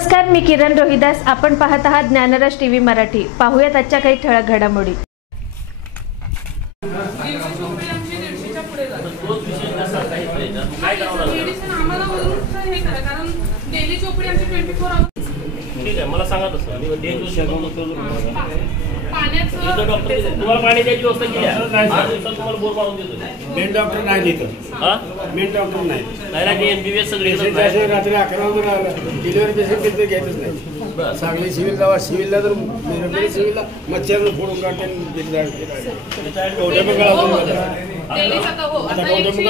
नमस्कार, मी किरण रोहिदास. आपण पाहत आहात ज्ञानराज टीव्ही मराठी. पाहूयात आजच्या काही ठळक घडामोडी. मला सांगा तसं तुम्हाला पाणी द्यायची व्यवस्था केली आहे. तुम्हाला बोर मारून देतो. मेन डॉक्टर नाही देत. मेन डॉक्टर नाही. एमबीबीएस सगळे रात्री 11 वाजता डिलिव्हरी पेशंट तिथे घ्यायचंच नाही. सांगली सिव्हिल जावा. सिव्हिलला तर सिव्हिलला मच्छर फोडून काढते.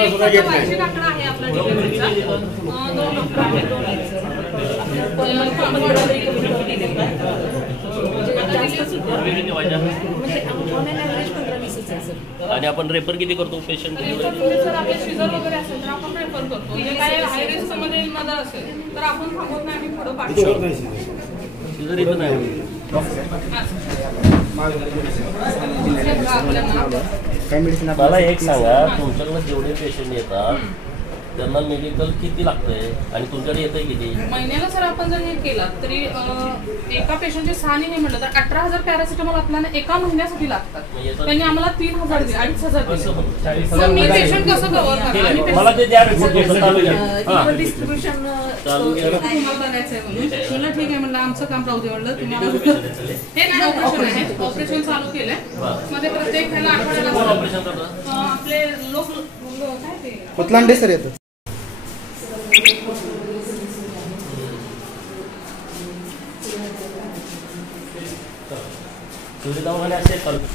सुद्धा घेत नाही. आणि आपण रेफर किती करतो पेशंट? सर आपले शिजर वगैरे असेल तर आपण रेफर करतो. म्हणजे काय हाय रिस्क मध्ये मदत असेल तर आपण थांबवत नाही, आम्ही पुढे पाठवतो. शिजर इथं नाही. मला एक सांगा, तुमच्याकडे जेवढे पेशंट येतात त्यांना मेडिकल किती लागतंय आणि तुमच्याकडे येतंय किती? महिन्याला सर आपण जर हे केला तरी एका पेशंटचे 6 नाही म्हटलं तर 18,000 पॅरासिटामॉल आपल्याला एका महिन्यासाठी लागतात. त्यांनी आम्हाला 3,000 दिले, 2,500 दिले. मी पेशंट कसं कव्हर करणार? मला ते द्या डिस्ट्रीब्युशन ठीक आहे म्हणलं, आमचं काम राहू दे म्हणलं. तुम्हाला हे नाही ऑपरेशन आहे, ऑपरेशन चालू केलंय. मध्ये प्रत्येक आठवड्याला ऑपरेशन करतात आपले लोक काय ते पतलांडे सर येतात. दवाखाने असे थँक्यू.